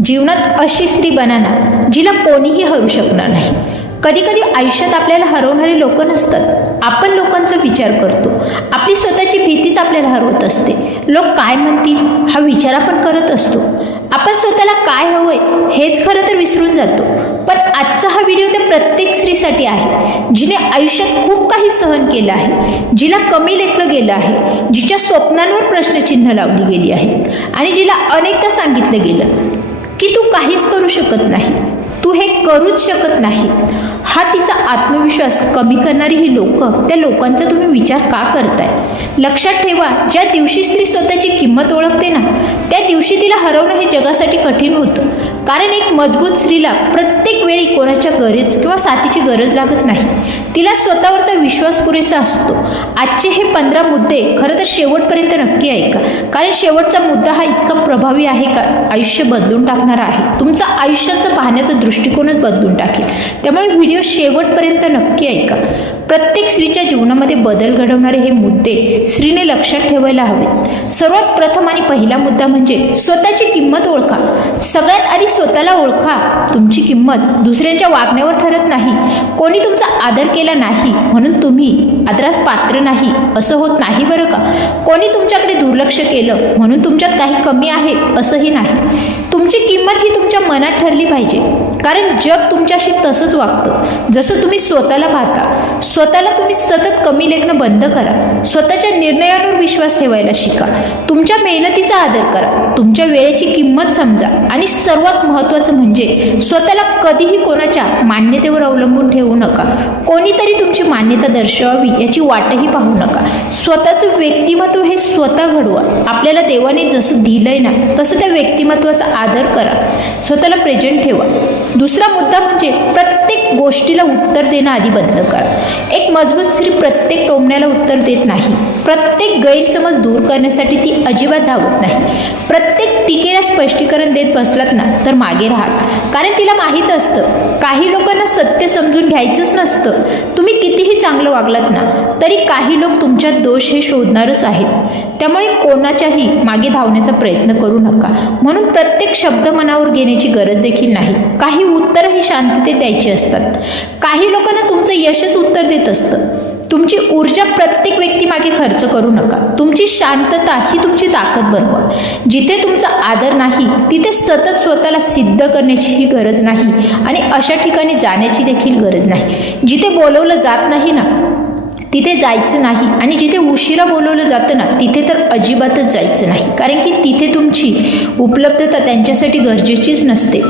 जीवनात अशी स्त्री बना ना जिला कोणीही हरू शकणार नाही. कधी कधी आयुष्यात आपल्याला हरवणारे लोक नसतात, आपण लोकांचा विचार करतो. आपली स्वतःची भीतीच आपल्याला हरवत असते. लोक काय म्हणतील हा विचार आपण करत असतो. आपण स्वतःला काय हवंय हेच खरं तर विसरून जातो. पण आजचा हा व्हिडिओ त्या प्रत्येक स्त्रीसाठी आहे जिने आयुष्यात खूप काही सहन केलं आहे, जिला कमी लेखलं गेलं आहे, जिच्या स्वप्नांवर प्रश्नचिन्ह लावली गेली आहेत आणि जिला अनेकदा सांगितलं गेलं की तू काहीच करू शकत नाही, तू हे करूच शकत नाही. हा तिचा आत्मविश्वास कमी करणारी ही लोक, त्या लोकांचा तुम्ही विचार का करताय? लक्षात ठेवा, ज्या दिवशी स्त्री स्वतःची किंमत ओळखते ना त्या दिवशी तिला हरवणं हे जगासाठी कठीण होतं. कारण एक मजबूत स्त्रीला प्रत्येक वेळी कोणाच्या गरज किंवा साथीची गरज लागत नाही. तिला स्वतःवरचा विश्वास पुरेसा असतो. आजचे हे 15 मुद्दे खरं तर शेवटपर्यंत नक्की ऐका, कारण शेवटचा मुद्दा हा इतका प्रभावी आहे का आयुष्य बदलून टाकणारा आहे. तुमचा आयुष्याचं पाहण्याचा दृष्टिकोनच बदलून टाकेल. त्यामुळे व्हिडिओ शेवटपर्यंत नक्की ऐका. प्रत्येक स्त्रीच्या जीवनामध्ये बदल घडवणारे हे मुद्दे स्त्रीने लक्षात ठेवायला हवेत. सर्वात प्रथम आणि पहिला मुद्दा म्हणजे स्वतःची किंमत ओळखा. सगळ्यात आधी स्वतःला ओळखा. तुमची किंमत दुसऱ्यांच्या वागण्यावर ठरत नाही. कोणी तुमचा आदर केला नाही म्हणून तुम्ही आदरास पात्र नाही असं होत नाही बरं का. कोणी तुमच्याकडे दुर्लक्ष केलं म्हणून तुमच्यात काही कमी आहे असंही नाही. तुमची किंमत ही तुमच्या मनात ठरली पाहिजे, कारण जग तुमच्याशी तसंच वागतं जसं तुम्ही स्वतःला पाहता. स्वतःला तुम्ही सतत कमी लेखणं बंद करा. स्वतःच्या निर्णयांवर विश्वास ठेवायला शिका. तुमच्या मेहनतीचा आदर करा. तुमच्या वेळेची किंमत समजा आणि सर्वात महत्त्वाचं म्हणजे स्वतःला कधीही कोणाच्या मान्यतेवर अवलंबून ठेवू नका. कोणीतरी तुमची मान्यता दर्शवावी याची वाटही पाहू नका. स्वतःचं व्यक्तिमत्व हे स्वतः घडवा. आपल्याला देवाने जसं दिलंय ना तसं त्या व्यक्तिमत्वाचा आदर करा. स्वतःला प्रेझेंट ठेवा. दुसरा मुद्दा म्हणजे प्रत्येक गोष्टीला उत्तर देणं आधी बंद करा. एक मजबूत स्त्री प्रत्येक टोमण्याला उत्तर देत नाही. प्रत्येक गैरसमज दूर करण्यासाठी ती अजिबात धावत नाही. प्रत्येक टीकेला स्पष्टीकरण देत बसलात ना तर मागे राहा, कारण तिला माहीत असतं काही लोकांना सत्य समजून घ्यायचंच नसतं. तुम्ही कितीही चांगलं वागलात ना तरी काही लोक तुमच्यात दोष हे शोधणारच आहेत. त्यामुळे कोणाच्याही मागे धावण्याचा प्रयत्न करू नका. म्हणून प्रत्येक शब्द मनावर घेण्याची गरज देखील नाही. काही उत्तरही शांततेत द्यायची असतात. काही लोकांना तुमचं यशच उत्तर देत असतं. तुमची ऊर्जा प्रत्येक व्यक्तीमागे खर्च करू नका. तुमची शांतता ही तुमची ताकद बनवा. जिथे तुमचा आदर नाही तिथे सतत स्वतःला सिद्ध करण्याची ही गरज नाही आणि अशा ठिकाणी जाण्याची देखील गरज नाही. जिथे बोलवलं जात नाही ना तिथे जायचं नाही आणि जिथे उशिरा बोलवलं जातं ना तिथे तर अजिबातच जायचं नाही, कारण की तिथे तुमची उपलब्धता त्यांच्यासाठी गरजेचीच नसते.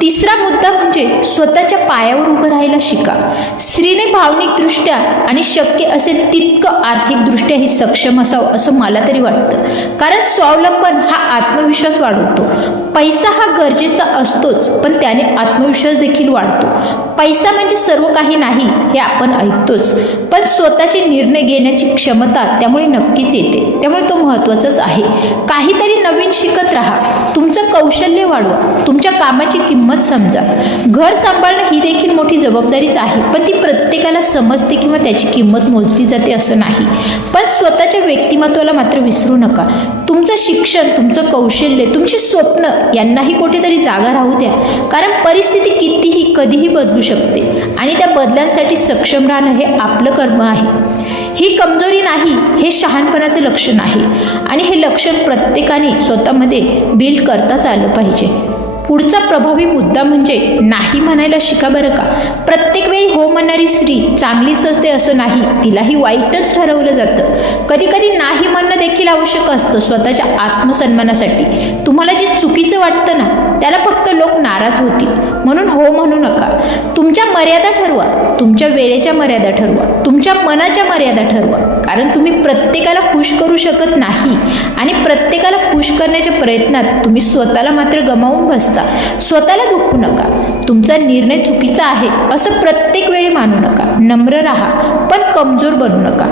तिसरा मुद्दा म्हणजे स्वतःच्या पायावर उभं राहायला शिका. स्त्रीने भावनिकदृष्ट्या आणि शक्य असेल तितकं आर्थिकदृष्ट्या ही सक्षम असावं असं मला तरी वाटतं, कारण स्वावलंबन हा आत्मविश्वास वाढवतो. पैसा हा गरजेचा असतोच पण त्याने आत्मविश्वास देखील वाढतो. पैसा म्हणजे सर्व काही नाही हे आपण ऐकतोच, पण स्वतःचे निर्णय घेण्याची क्षमता त्यामुळे नक्कीच येते. त्यामुळे तो महत्त्वाचाच आहे. काहीतरी नवीन शिकत राहा. तुमचं कौशल्य वाढवा. तुमच्या कामाची किंमत समजा. घर सांभाळणं ही देखील मोठी जबाबदारीच आहे, पण ती प्रत्येकाला समजते किंवा त्याची किंमत मोजली जाते असं नाही. पण स्वतःच्या व्यक्तिमत्वाला मात्र विसरू नका. तुमचं शिक्षण, तुमचं कौशल्य, तुमची स्वप्न यांनाही कुठेतरी जागा राहू द्या, कारण परिस्थिती कितीही कधीही बदलू शकते आणि त्या बदलांसाठी सक्षम राहणं हे आपलं कर्म आहे. ही कमजोरी नाही, हे शहाणपणाचं लक्षण आहे आणि हे लक्षण प्रत्येकाने स्वतःमध्ये बिल्ड करताच आलं पाहिजे. पुढचा प्रभावी मुद्दा म्हणजे नाही म्हणायला शिका बरं का. प्रत्येक वेळी हो म्हणणारी स्त्री चांगलीच असते असं नाही, तिलाही वाईटच ठरवलं जातं. कधी कधी नाही म्हणणं देखील आवश्यक असतं स्वतःच्या आत्मसन्मानासाठी. तुम्हाला जे चुकीचं वाटतं ना त्याला फक्त लोक नाराज होतील म्हणून हो म्हणू नका. तुमच्या मर्यादा ठरवा. तुमच्या वेळेच्या मर्यादा ठरवा. तुमच्या मनाच्या मर्यादा ठरवा, कारण तुम्ही प्रत्येकाला खुश करू शकत नाही आणि प्रत्येकाला खुश करण्याच्या प्रयत्नात तुम्ही स्वतःला मात्र गमावून बसता. स्वतःला दुखवू नका. तुमचा निर्णय चुकीचा आहे असं प्रत्येक वेळी मानू नका. नम्र राहा पण कमजोर बनू नका.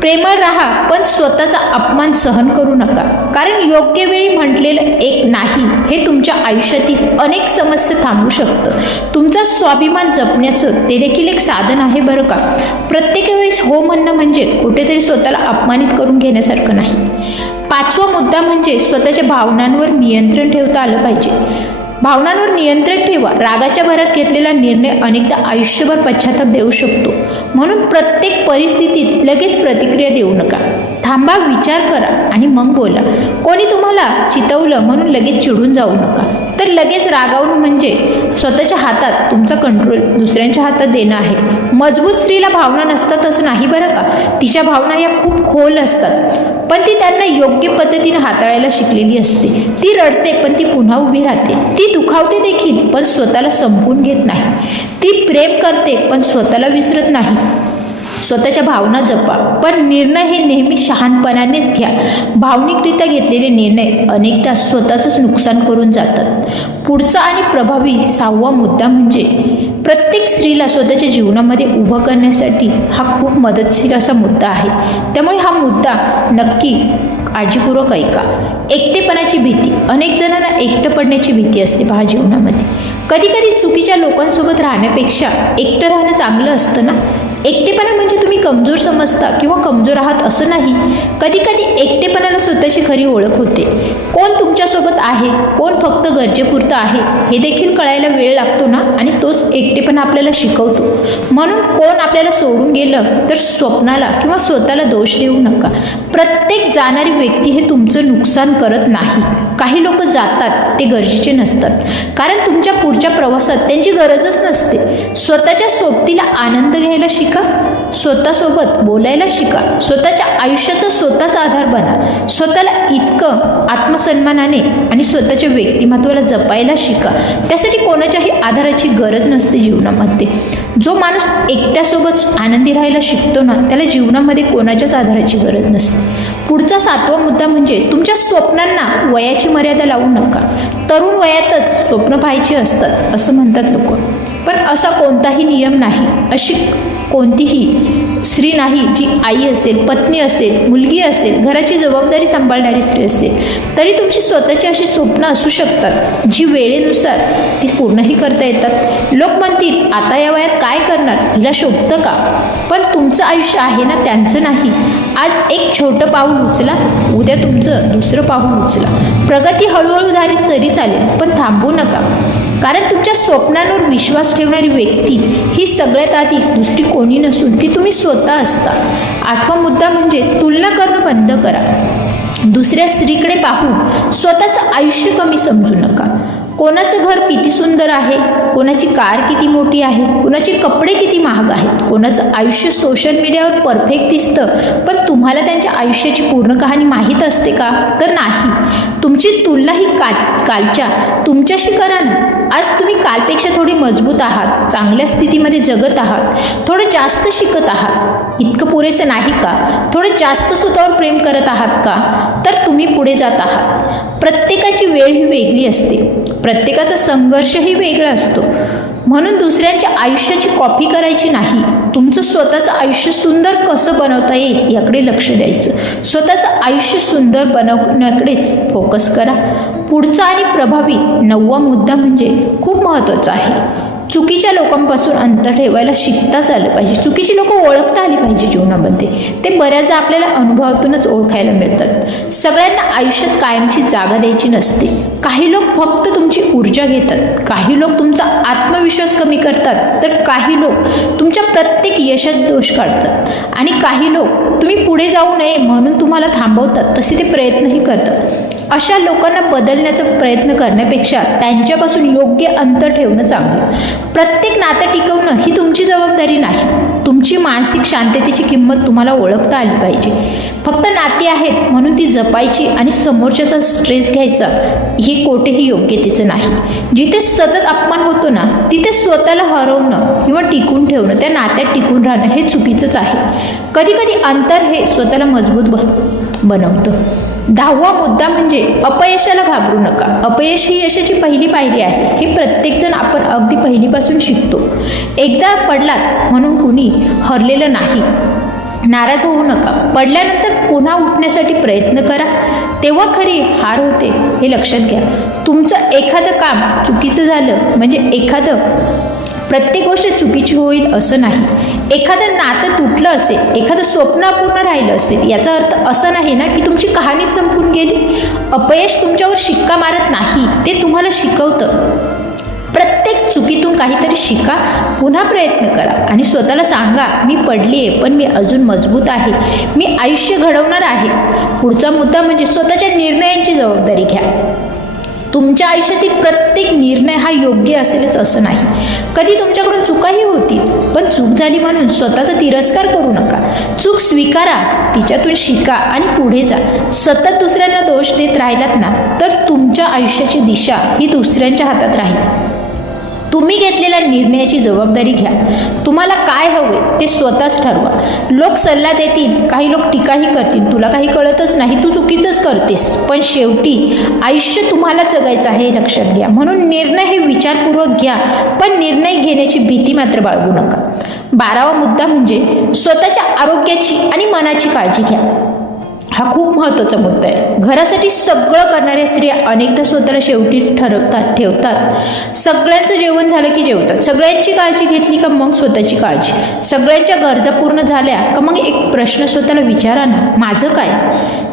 प्रेमळ राहा पण स्वतःचा अपमान सहन करू नका, कारण योग्य वेळी म्हटलेलं एक नाही हे तुमच्या आयुष्यातील अनेक समस्या थांबवू शकतं. तुमचा स्वाभिमान जपण्याचं ते देखील एक साधन आहे बरं का. प्रत्येक वेळेस हो म्हणणं म्हणजे कुठेतरी स्वतःला अपमानित करून घेण्यासारखं नाही. पाचवा मुद्दा म्हणजे स्वतःच्या भावनांवर नियंत्रण ठेवता आलं पाहिजे. भावनांवर नियंत्रण ठेवा. रागाच्या भरात घेतलेला निर्णय अनेकदा आयुष्यभर पश्चाताप देऊ शकतो. म्हणून प्रत्येक परिस्थितीत लगेच प्रतिक्रिया देऊ नका. थांबा, विचार करा आणि मग बोला. कोणी तुम्हाला चितवलं म्हणून लगेच चिडून जाऊ नका. तर लगेच रागावून म्हणजे स्वतःच्या हातात तुमचा कंट्रोल दुसऱ्यांच्या हातात देणं आहे. मजबूत स्त्रीला भावना नसतात असं नाही बरं का. तिच्या भावना या खूप खोल असतात, पण ती त्यांना योग्य पद्धतीने हाताळायला शिकलेली असते. ती रडते पण ती पुन्हा उभी राहते. ती दुखावते देखील पण स्वतःला संपवून घेत नाही. ती प्रेम करते पण स्वतःला विसरत नाही. स्वतःच्या भावना जपा, पण निर्णय हे नेहमी शहाणपणानेच घ्या. भावनिकरित्या घेतलेले निर्णय अनेकदा स्वतःचंच नुकसान करून जातात. पुढचा आणि प्रभावी 6वा मुद्दा म्हणजे प्रत्येक स्त्रीला स्वतःच्या जीवनामध्ये उभं करण्यासाठी हा खूप मदतशीर असा मुद्दा आहे. त्यामुळे हा मुद्दा नक्की काळजीपूर्वक ऐका. एकटेपणाची भीती. अनेक जणांना एकटं पडण्याची भीती असते पहा जीवनामध्ये. कधी कधी चुकीच्या लोकांसोबत राहण्यापेक्षा एकटं राहणं चांगलं असतं ना. एकटेपणा म्हणजे तुम्ही कमजोर समजता किंवा कमजोर आहात असं नाही. कधी कधी एकटेपणाला स्वतःची खरी ओळख होते. कोण तुमच्यासोबत आहे, कोण फक्त गरजेपुरतं आहे हे देखील कळायला वेळ लागतो ना. आणि तोच एकटेपणा आपल्याला शिकवतो. म्हणून कोण आपल्याला सोडून गेलं तर स्वप्नाला किंवा स्वतःला दोष देऊ नका. प्रत्येक जाणारी व्यक्ती हे तुमचं नुकसान करत नाही. काही लोक जातात ते गरजेचे नसतात, कारण तुमच्या पुढच्या प्रवासात त्यांची गरजच नसते. स्वतःच्या सोबतीला आनंद घ्यायला शिका. स्वतःसोबत बोलायला शिका. स्वतःच्या आयुष्याचा स्वतःचा आधार बना. स्वतःला इतकं आत्मसन्मानाने आणि स्वतःच्या व्यक्तिमत्वाला जपायला शिका. त्यासाठी कोणाच्याही आधाराची गरज नसते जीवनामध्ये. जो माणूस एकट्यासोबत आनंदी राहायला शिकतो ना, त्याला जीवनामध्ये कोणाच्याच आधाराची गरज नसते. पुढचा 7वा मुद्दा म्हणजे तुमच्या स्वप्नांना वयाची मर्यादा लावू नका. तरुण वयातच स्वप्न पाहायची असतात असं म्हणतात लोक, पण असा कोणताही नियम नाही. अशी कोणतीही स्त्री नाही जी आई असेल, पत्नी असेल, मुलगी असेल, घराची जबाबदारी सांभाळणारी स्त्री असेल तरी तुमची स्वतःची अशी स्वप्न असू शकतात जी वेळेनुसार ती पूर्णही करता येतात. लोक म्हणतील आता या वयात काय करणार, हिला शोभतं का. पण तुमचं आयुष्य आहे ना, त्यांचं नाही. आज एक छोटं पाऊल उचला, उद्या तुमचं दुसरं पाऊल उचला. प्रगती हळूहळू झाली तरी चालेल, पण थांबू नका. कारण तुमच्या स्वप्नांवर विश्वास ठेवणारी व्यक्ती ही सगळ्यात आधी दुसरी कोणी नसून ती तुम्ही स्वतः असता. 8वा मुद्दा म्हणजे तुलना करणं बंद करा. दुसऱ्या स्त्रीकडे पाहून स्वतःचं आयुष्य कमी समजू नका. कोणाचं घर किती सुंदर आहे, कोणाची कार किती मोठी आहे, कोणाचे कपडे किती महाग आहेत, कोणाचं आयुष्य सोशल मीडियावर परफेक्ट दिसतं, पण तुम्हाला त्यांच्या आयुष्याची पूर्ण कहाणी माहीत असते का, तर नाही. तुमची तुलना ही कालच्या तुमच्याशी करा ना. आज तुम्ही कालपेक्षा थोडी मजबूत आहात, चांगल्या स्थितीमध्ये जगत आहात, थोडं जास्त शिकत आहात. इतकं पुरेसं नाही का? थोडं जास्त स्वतःवर प्रेम करत आहात का, तर तुम्ही पुढे जात आहात. प्रत्येकाची वेळ ही वेगळी असते, प्रत्येकाचा संघर्षही वेगळा असतो. म्हणून दुसऱ्यांच्या आयुष्याची कॉपी करायची नाही. तुमचं स्वतःचं आयुष्य सुंदर कसं बनवता येईल याकडे लक्ष द्यायचं. स्वतःचं आयुष्य सुंदर बनवण्याकडेच फोकस करा. पुढचा आणि प्रभावी 9वा मुद्दा म्हणजे खूप महत्त्वाचा आहे. चुकीच्या लोकांपासून अंतर ठेवायला शिकताच आलं पाहिजे. चुकीची लोक ओळखता आली पाहिजे जीवनामध्ये. ते बऱ्याचदा आपल्याला अनुभवातूनच ओळखायला मिळतात. सगळ्यांना आयुष्यात कायमची जागा द्यायची नसते. काही लोक फक्त तुमची ऊर्जा घेतात, काही लोक तुमचा आत्मविश्वास कमी करतात, तर काही लोक तुमच्या प्रत्येक यशात दोष काढतात, आणि काही लोक तुम्ही पुढे जाऊ नये म्हणून तुम्हाला थांबवतात, तसे ते प्रयत्नही करतात. अशा लोकांना बदलण्याचा प्रयत्न करण्यापेक्षा त्यांच्यापासून योग्य अंतर ठेवणं चांगलं. प्रत्येक नातं टिकवणं ही तुमची जबाबदारी नाही. तुमची मानसिक शांततेची किंमत तुम्हाला ओळखता आली पाहिजे. फक्त नाती आहेत म्हणून ती जपायची आणि समोरच्याचा स्ट्रेस घ्यायचा हे कोठेही योग्यतेचं नाही. जिथे सतत अपमान होतो ना, तिथे स्वतःला हरवणं किंवा टिकून ठेवणं, त्या नात्यात टिकून राहणं हे चुकीचंच आहे. कधी कधी अंतर हे स्वतःला मजबूत बनवतं. 10वा मुद्दा म्हणजे अपयशाला घाबरू नका. अपयश ही यशाची पहिली पायरी आहे. हे प्रत्येकजण आपण अगदी पहिलीपासून शिकतो. एकदा पडलात म्हणून कुणी हरलेलं नाही. नाराज होऊ नका. पडल्यानंतर पुन्हा उठण्यासाठी प्रयत्न करा, तेव्हा खरी हार होते हे लक्षात घ्या. तुमचं एखादं काम चुकीचं झालं म्हणजे प्रत्येक गोष्ट चुकीची होईल असं नाही. एखादं नातं तुटलं असेल, एखादं स्वप्न अपूर्ण राहिलं असेल, याचा अर्थ असं नाही ना की तुमची कहाणी संपून गेली. अपयश तुमच्यावर शिक्का मारत नाही, ते तुम्हाला शिकवतं. प्रत्येक चुकीतून काहीतरी शिका, पुन्हा प्रयत्न करा आणि स्वतःला सांगा, मी पडली आहे पण मी अजून मजबूत आहे, मी आयुष्य घडवणार आहे. पुढचा मुद्दा म्हणजे स्वतःच्या निर्णयांची जबाबदारी घ्या. तुमच्या आयुष्यातील प्रत्येक निर्णय हा योग्य असेलच असं नाही. कधी तुमच्याकडून चुकाही होतील, पण चूक झाली म्हणून स्वतःचा तिरस्कार करू नका. चूक स्वीकारा, तिच्यातून शिका आणि पुढे जा. सतत दुसऱ्यांना दोष देत राहिलात ना तर तुमच्या आयुष्याची दिशा ही दुसऱ्यांच्या हातात राहील. तुम्ही घेतलेल्या निर्णयाची जबाबदारी घ्या. तुम्हाला काय हवे ते स्वतःच ठरवा. लोक सल्ला देतील, काही लोक टीकाही करतील, तुला काही कळतच नाही, तू चुकीचंच करतेस, पण शेवटी आयुष्य तुम्हाला जगायचं आहे हे लक्षात घ्या. म्हणून निर्णय हे विचारपूर्वक घ्या, पण निर्णय घेण्याची भीती मात्र बाळगू नका. 12वा मुद्दा म्हणजे स्वतःच्या आरोग्याची आणि मनाची काळजी घ्या. हा खूप महत्त्वाचा मुद्दा आहे. घरासाठी सगळं करणाऱ्या स्त्रिया अनेकदा स्वतःला शेवटी ठेवतात. सगळ्यांचं जेवण झालं की जेवतात, सगळ्यांची काळजी घेतली का मग स्वतःची काळजी, सगळ्यांच्या गरजा पूर्ण झाल्या का मग एक प्रश्न स्वतःला विचारा ना, माझं काय,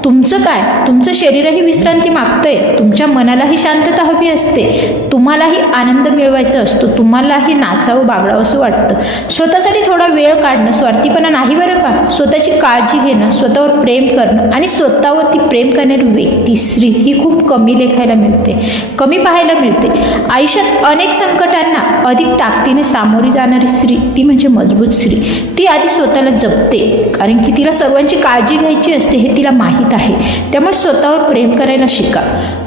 तुमचं काय. तुमचं शरीरही विश्रांती मागतंय, तुमच्या मनालाही शांतता हवी असते, तुम्हालाही आनंद मिळवायचा असतो, तुम्हालाही नाचावं बागडावं असं वाटतं. स्वतःसाठी थोडा वेळ काढणं स्वार्थीपणा नाही बरं का. स्वतःची काळजी घेणं, स्वतःवर प्रेम करणं आणि स्वतःवरती प्रेम करणारी व्यक्ती स्त्री ही खूप कमी कमी पाहायला मिळते. आयुष्यात अनेक संकटांना अधिक ताकदीने सामोरी जाणारी स्त्री ती म्हणजे मजबूत स्त्री. ती आधी स्वतःला जपते, कारण की तिला सर्वांची काळजी घ्यायची असते हे तिला माहीत आहे. त्यामुळे स्वतःवर प्रेम करायला शिका.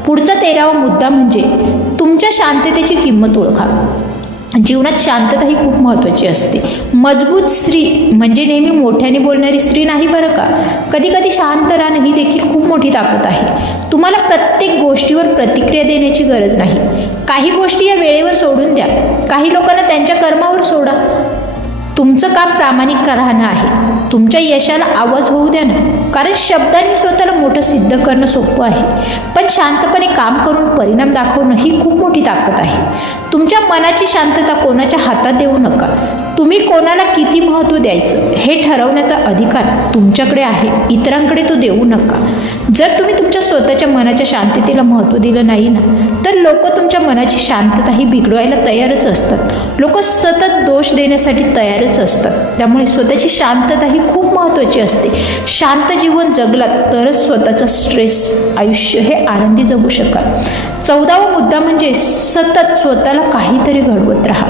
पुढचा 13वा मुद्दा म्हणजे तुमच्या शांततेची किंमत ओळखा. जीवनात शांतता ही खूप महत्त्वाची असते. मजबूत स्त्री म्हणजे नेहमी मोठ्याने बोलणारी स्त्री नाही बरं का. कधी कधी शांत राहणं ही देखील खूप मोठी ताकद आहे. तुम्हाला प्रत्येक गोष्टीवर प्रतिक्रिया देण्याची गरज नाही. काही गोष्टी या वेळेवर सोडून द्या, काही लोकांना त्यांच्या कर्मावर सोडा. तुमचं काम प्रामाणिक राहणं आहे. तुमच्या यशाला आवाज होऊ द्या ना, कारण शब्दांनी स्वतःला मोठं सिद्ध करणं सोपं आहे, पण शांतपणे काम करून परिणाम दाखवणं ही खूप मोठी ताकद आहे. तुमच्या मनाची शांतता कोणाच्या हातात देऊ नका. तुम्ही कोणाला किती महत्त्व द्यायचं हे ठरवण्याचा अधिकार तुमच्याकडे आहे, इतरांकडे तो देऊ नका. जर तुम्ही तुमच्या स्वतःच्या मनाच्या शांततेला महत्त्व दिलं नाही ना तर लोक तुमच्या मनाची शांतता ही बिघडवायला तयारच असतात. लोक सतत दोष देण्यासाठी तयारच असतात. त्यामुळे स्वतःची शांतता ही खूप महत्त्वाची असते. शांत जीवन जगलात तरच स्वतःचा स्ट्रेस आयुष्य हे आनंदी जगू शकाल. 14वा मुद्दा म्हणजे सतत स्वतःला काहीतरी घडवत राहा.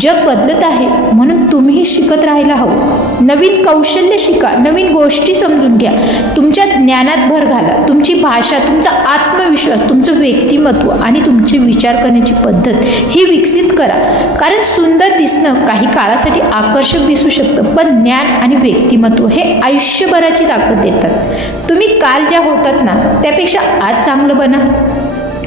जग बदलत आहे म्हणून तुम्हीही शिकत राहायला हवं. नवीन कौशल्य शिका, नवीन गोष्टी समजून घ्या, तुमच्या ज्ञानात भर घाला. तुमची भाषा, तुमचा आत्मविश्वास, तुमचं व्यक्तिमत्व आणि तुमची विचार करण्याची पद्धत ही विकसित करा. कारण सुंदर दिसणं काही काळासाठी आकर्षक दिसू शकतं, पण ज्ञान आणि व्यक्तिमत्व हे आयुष्यभराची ताकद देतात. तुम्ही काल ज्या होतात ना त्यापेक्षा आज चांगलं बना.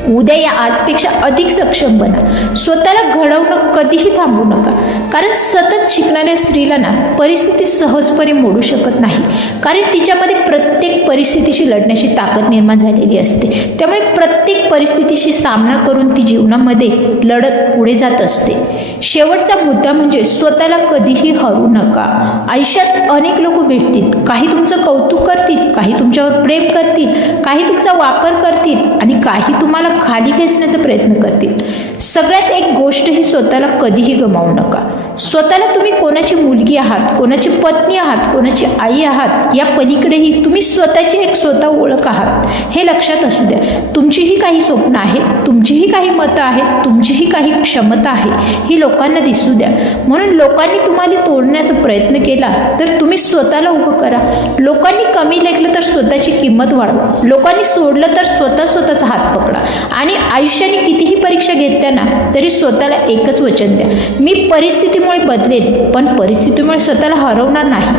उद्या या आजपेक्षा अधिक सक्षम बना. स्वतःला घडवणं कधीही थांबवू नका, कारण सतत शिकणाऱ्या स्त्रीला ना परिस्थिती सहजपणे मोडू शकत नाही, कारण तिच्यामध्ये प्रत्येक परिस्थितीशी लढण्याची ताकद निर्माण झालेली असते. त्यामुळे प्रत्येक परिस्थितीशी सामना करून ती जीवनामध्ये लढत पुढे जात असते. शेवटचा मुद्दा म्हणजे स्वतःला कधीही हरू नका. आयुष्यात अनेक लोक भेटतील, काही तुमचं कौतुक करतील, काही तुमच्यावर प्रेम करतील, काही तुमचा वापर करतील आणि काही तुम्हाला खाली खेचण्याचा प्रयत्न करतील. सगळ्यात एक गोष्ट ही स्वतःला कधीही गमावू नका. स्वतःला तुम्ही कोणाची मुलगी आहात, कोणाची पत्नी आहात, कोणाची आई आहात या पलीकडेही तुम्ही स्वतःची एक स्वतः ओळख आहात हे लक्षात असू द्या. तुमचीही काही स्वप्न आहेत, तुमचीही काही मतं आहेत, तुमचीही काही क्षमता आहे, ही लोकांना दिसू द्या. म्हणून लोकांनी तुम्हाला तोडण्याचा प्रयत्न केला तर तुम्ही स्वतःला उभं करा. लोकांनी कमी लेखलं तर स्वतःची किंमत वाढवा. लोकांनी सोडलं तर स्वतःचा हात पकडा. आणि आयुष्याने कितीही परीक्षा घेतल्या ना तरी स्वतःला एकच वचन द्या, मी परिस्थितीमुळे बदलेन पण परिस्थितीमुळे स्वतःला हरवणार नाही.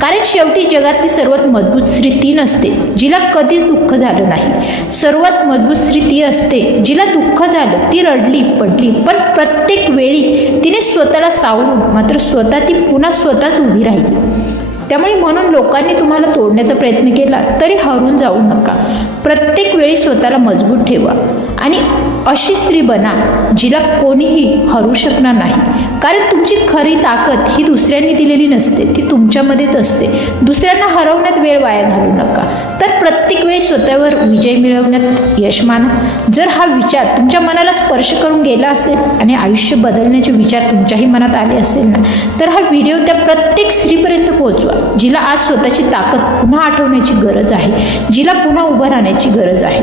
कारण शेवटी जगातली सर्वात मजबूत स्त्री ती नसते जिला कधीच दुःख झालं नाही. सर्वात मजबूत स्त्री ती असते जिला दुःख झालं, ती रडली पडली, पण प्रत्येक वेळी तिने स्वतःला सावरून मात्र स्वतः ती पुन्हा स्वतःच उभी राहिली. त्यामुळे म्हणून लोकांनी तुम्हाला तोडण्याचा प्रयत्न केला तरी हरून जाऊ नका. प्रत्येक वेळी स्वतःला मजबूत ठेवा आणि अशी स्त्री बना जिला कोणीही हरू शकणार नाही. कारण तुमची खरी ताकद ही दुसऱ्यांनी दिलेली नसते, ती तुमच्यामध्येच असते. दुसऱ्यांना हरवण्यात वेळ वाया घालू नका, तर प्रत्येक वेळी स्वतःवर विजय मिळवण्यात यश माना. जर हा विचार तुमच्या मनाला स्पर्श करून गेला असेल आणि आयुष्य बदलण्याचे विचार तुमच्याही मनात आले असेल ना, तर हा व्हिडिओ त्या प्रत्येक स्त्रीपर्यंत पोहोचवा जिला आज स्वतःची ताकद पुन्हा आठवण्याची गरज आहे, जिला पुन्हा उभं राहण्याची गरज आहे.